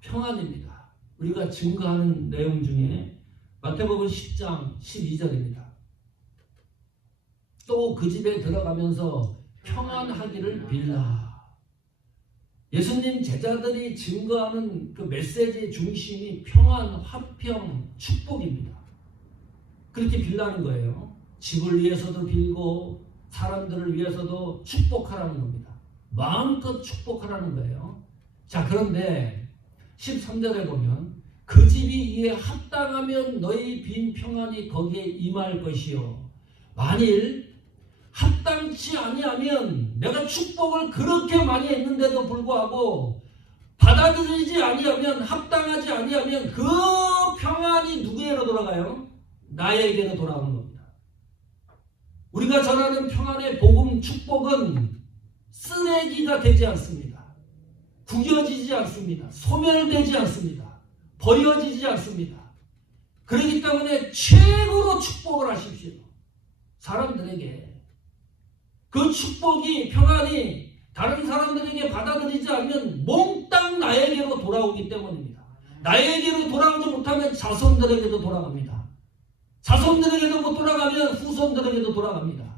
평안입니다. 우리가 증거하는 내용 중에 마태복음 10장 12절입니다. 또 그 집에 들어가면서 평안하기를 빌라. 예수님 제자들이 증거하는 그 메시지의 중심이 평안, 화평, 축복입니다. 그렇게 빌라는 거예요. 집을 위해서도 빌고 사람들을 위해서도 축복하라는 겁니다. 마음껏 축복하라는 거예요. 자, 그런데 13절에 보면 그 집이 이에 합당하면 너희 빈 평안이 거기에 임할 것이요. 만일 합당치 아니하면 내가 축복을 그렇게 많이 했는데도 불구하고 받아들이지 아니하면 합당하지 아니하면 그 평안이 누구에게로 돌아가요? 나에게로 돌아오는 겁니다. 우리가 전하는 평안의 복음 축복은 쓰레기가 되지 않습니다. 구겨지지 않습니다. 소멸되지 않습니다. 버려지지 않습니다. 그렇기 때문에 최고로 축복을 하십시오. 사람들에게 그 축복이 평안이 다른 사람들에게 받아들이지 않으면 몽땅 나에게로 돌아오기 때문입니다. 나에게로 돌아오지 못하면 자손들에게도 돌아갑니다. 자손들에게도 못 돌아가면 후손들에게도 돌아갑니다.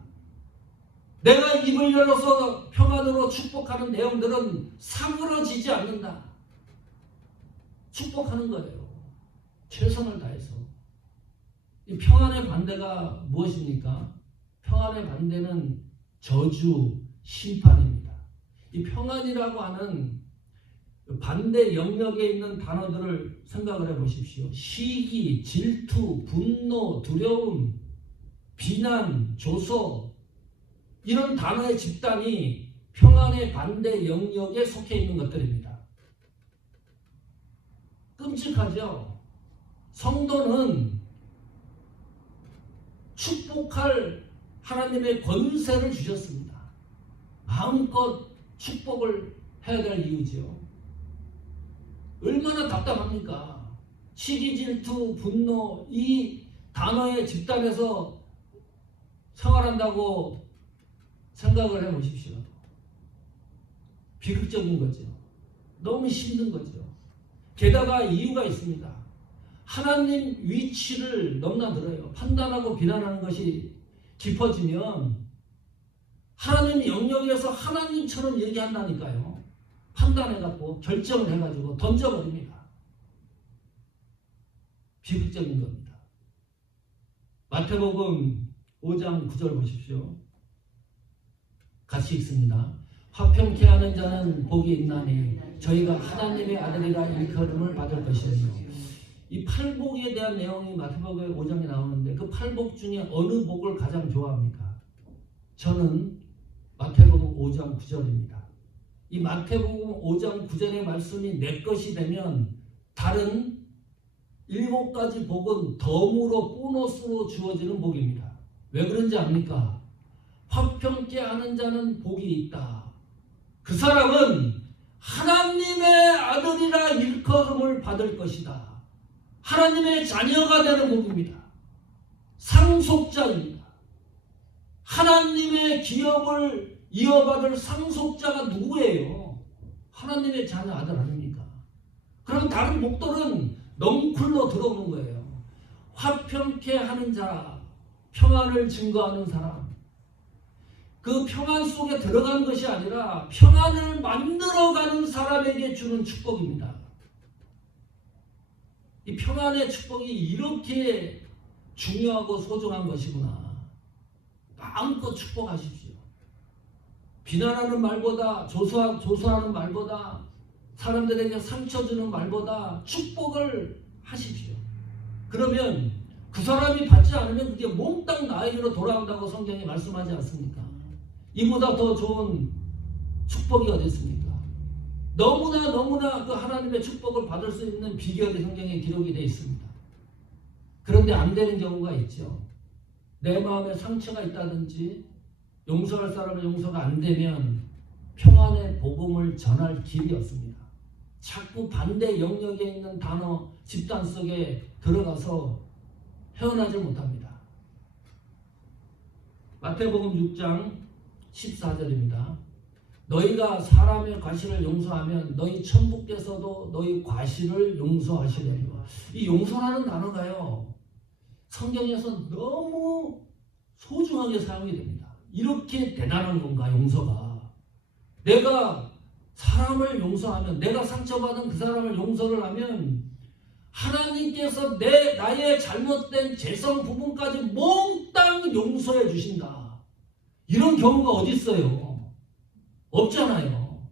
내가 입을 열어서 평안으로 축복하는 내용들은 사그러지지 않는다. 축복하는 거예요. 최선을 다해서. 이 평안의 반대가 무엇입니까? 평안의 반대는 저주, 심판입니다. 이 평안이라고 하는 그 반대 영역에 있는 단어들을 생각을 해 보십시오. 시기, 질투, 분노, 두려움, 비난, 조소, 이런 단어의 집단이 평안의 반대 영역에 속해 있는 것들입니다. 끔찍하죠? 성도는 축복할 하나님의 권세를 주셨습니다. 마음껏 축복을 해야 될 이유지요. 얼마나 답답합니까? 시기, 질투, 분노 이 단어의 집단에서 생활한다고 생각을 해 보십시오. 비극적인 거죠. 너무 힘든 거죠. 게다가 이유가 있습니다. 하나님 위치를 넘나들어요. 판단하고 비난하는 것이 깊어지면 하나님 영역에서 하나님처럼 얘기한다니까요. 판단해갖고 결정을 해가지고 던져버립니다. 비극적인 겁니다. 마태복음 5장 9절 보십시오. 같이 읽습니다. 화평케 하는 자는 복이 있나니 저희가 하나님의 아들이라 일컬음을 받을 것이며 이 팔복에 대한 내용이 마태복음 5장에 나오는데 그 팔복 중에 어느 복을 가장 좋아합니까? 저는 마태복음 5장 9절입니다. 이 마태복음 5장 9절의 말씀이 내 것이 되면 다른 일곱 가지 복은 덤으로 보너스로 주어지는 복입니다. 왜 그런지 압니까? 화평케 하는 자는 복이 있다. 그 사람은 하나님의 아들이라 일컬음을 받을 것이다. 하나님의 자녀가 되는 복입니다. 상속자입니다. 하나님의 기업을 이어받을 상속자가 누구예요? 하나님의 자녀 아들 아닙니까? 그럼 다른 목들은 넝쿨로 들어오는 거예요. 화평케 하는 자, 평안을 증거하는 사람. 그 평안 속에 들어간 것이 아니라 평안을 만들어가는 사람에게 주는 축복입니다. 이 평안의 축복이 이렇게 중요하고 소중한 것이구나. 마음껏 축복하십시오. 비난하는 말보다 조소하, 조소하는 말보다 사람들에게 상처 주는 말보다 축복을 하십시오. 그러면 그 사람이 받지 않으면 그게 몽땅 나에게로 돌아온다고 성경이 말씀하지 않습니까? 이보다 더 좋은 축복이 어디 있습니까? 너무나 너무나 그 하나님의 축복을 받을 수 있는 비결이 성경에 기록이 되어 있습니다. 그런데 안 되는 경우가 있죠. 내 마음에 상처가 있다든지 용서할 사람을 용서가 안 되면 평안의 복음을 전할 길이 없습니다. 자꾸 반대 영역에 있는 단어 집단 속에 들어가서 헤어나지 못합니다. 마태복음 6장 14절입니다. 너희가 사람의 과실을 용서하면 너희 천부께서도 너희 과실을 용서하시려니와 이 용서라는 단어가요 성경에서 너무 소중하게 사용이 됩니다. 이렇게 대단한 건가 용서가 내가 사람을 용서하면 내가 상처받은 그 사람을 용서를 하면 하나님께서 내 나의 잘못된 재성 부분까지 몽땅 용서해 주신다. 이런 경우가 어디 있어요? 없잖아요.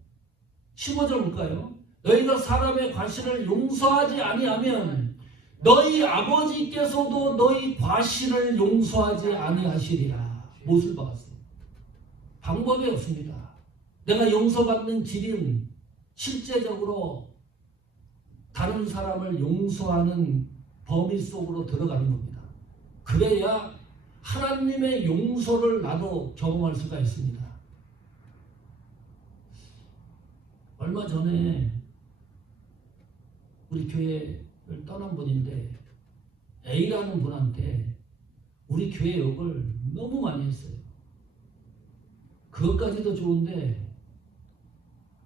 15절 볼까요? 너희가 사람의 과실을 용서하지 아니하면 너희 아버지께서도 너희 과실을 용서하지 아니하시리라. 못을 박았어요. 방법이 없습니다. 내가 용서받는 길은 실제적으로 다른 사람을 용서하는 범위 속으로 들어가는 겁니다. 그래야 하나님의 용서를 나도 경험할 수가 있습니다. 얼마 전에 우리 교회를 떠난 분인데 A라는 분한테 우리 교회 욕을 너무 많이 했어요. 그것까지도 좋은데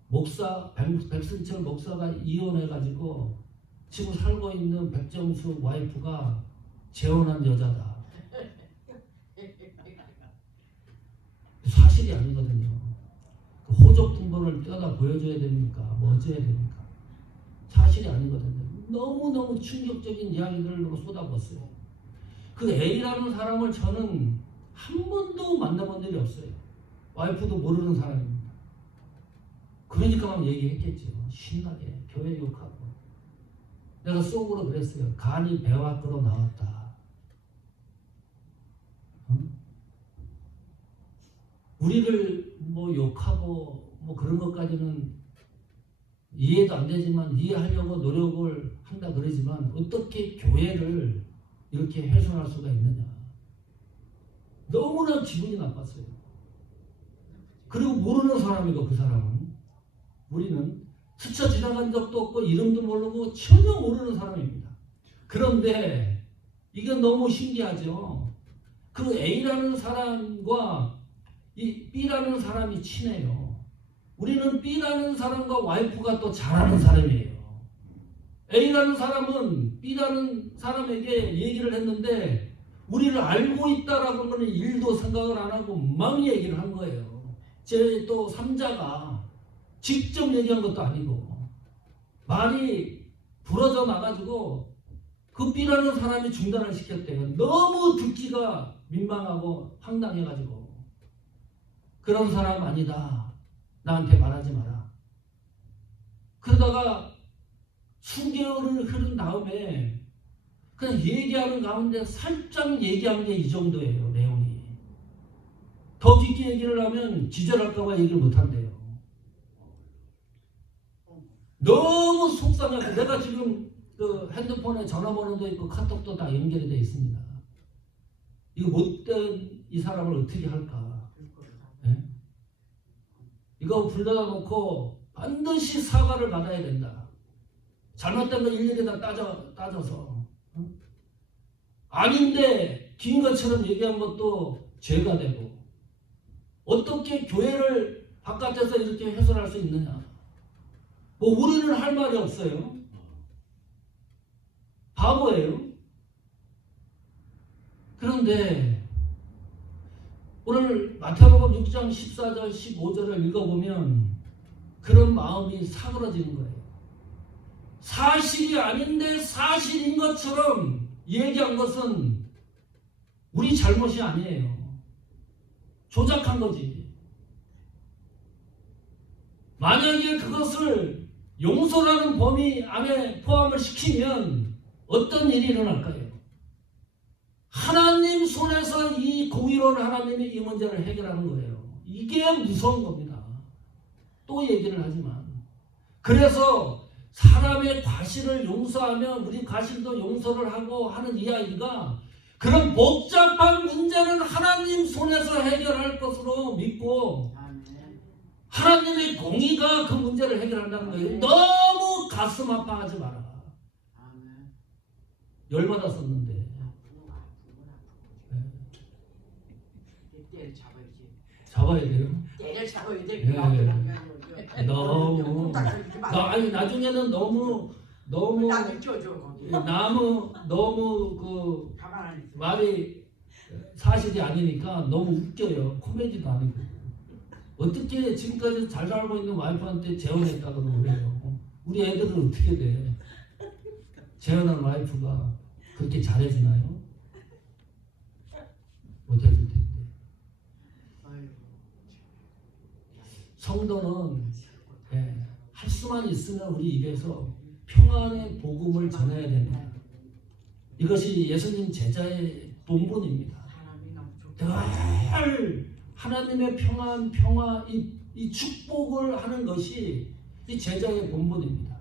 목사 백- 백승철 목사가 이혼해가지고 지금 살고 있는 백정수 와이프가 재혼한 여자다. 아니거든요. 그 호적 등본을 떼다 보여줘야 됩니까? 뭐 어째야 됩니까? 사실이 아니거든요. 너무너무 충격적인 이야기들로 쏟아붓어요. 그 A라는 사람을 저는 한 번도 만나본 적이 없어요. 와이프도 모르는 사람입니다. 그러니까 막 얘기했겠죠. 신나게 교회 욕하고. 내가 속으로 그랬어요. 간이 배 밖으로 나왔다. 응? 우리를 뭐 욕하고 뭐 그런 것까지는 이해도 안 되지만 이해하려고 노력을 한다 그러지만 어떻게 교회를 이렇게 훼손할 수가 있느냐. 너무나 기분이 나빴어요. 그리고 모르는 사람이고 그 사람은 우리는 스쳐 지나간 적도 없고 이름도 모르고 전혀 모르는 사람입니다. 그런데 이게 너무 신기하죠. 그 A라는 사람과 이 B라는 사람이 친해요. 우리는 B라는 사람과 와이프가 또 잘하는 사람이에요. A라는 사람은 B라는 사람에게 얘기를 했는데 우리를 알고 있다라고 하는 일도 생각을 안 하고 막 얘기를 한 거예요. 제또 3자가 직접 얘기한 것도 아니고 말이 부러져 나가지고 그 B라는 사람이 중단을 시켰대요. 너무 듣기가 민망하고 황당해가지고 그런 사람 아니다. 나한테 말하지 마라. 그러다가 수개월을 흐른 다음에 그냥 얘기하는 가운데 살짝 얘기한 게 이 정도예요. 내용이. 더 깊게 얘기를 하면 기절할까봐 얘기를 못한대요. 너무 속상하고 내가 지금 그 핸드폰에 전화번호도 있고 카톡도 다 연결이 되어 있습니다. 이거 못된 이 사람을 어떻게 할까? 예? 이거 불러다 놓고 반드시 사과를 받아야 된다. 잘못된 거 일일이 다 따져, 따져서. 응? 아닌데, 긴 것처럼 얘기한 것도 죄가 되고, 어떻게 교회를 바깥에서 이렇게 해설할 수 있느냐? 뭐, 우리는 할 말이 없어요. 바보예요. 그런데, 오늘 마태복음 6장 14절 15절을 읽어보면 그런 마음이 사그러지는 거예요. 사실이 아닌데 사실인 것처럼 얘기한 것은 우리 잘못이 아니에요. 조작한 거지. 만약에 그것을 용서라는 범위 안에 포함을 시키면 어떤 일이 일어날까요? 하나님 손에서 이 공의로운 하나님이 이 문제를 해결하는 거예요. 이게 무서운 겁니다. 또 얘기를 하지만. 그래서 사람의 과실을 용서하면 우리 과실도 용서를 하고 하는 이야기가 그런 복잡한 문제는 하나님 손에서 해결할 것으로 믿고 하나님의 공의가 그 문제를 해결한다는 거예요. 너무 가슴 아파하지 마라. 열받았었는데. 때를 잡아야지. 자, 잡아야 돼요. 때려 잡아야 예. 돼. 너무 나, 나 아니 나중에는 너무 너무 쪄줘 거기. 너무 너무 그 가만 안 있어. 말이 사실이 아니니까 너무 웃겨요. 코미디도 아니고. 어떻게 지금까지 잘 살고 있는 와이프한테 재혼했다 그러고 그래요. 우리 애들은 어떻게 돼? 재혼한 와이프가 그렇게 잘해주나요? 못해줄 텐데. 아이고. 성도는 예, 할 수만 있으면 우리 입에서 평안의 복음을 전해야 된다. 이것이 예수님 제자의 본분입니다. 늘 하나님의 평안, 평화, 이, 이 축복을 하는 것이 이 제자의 본분입니다.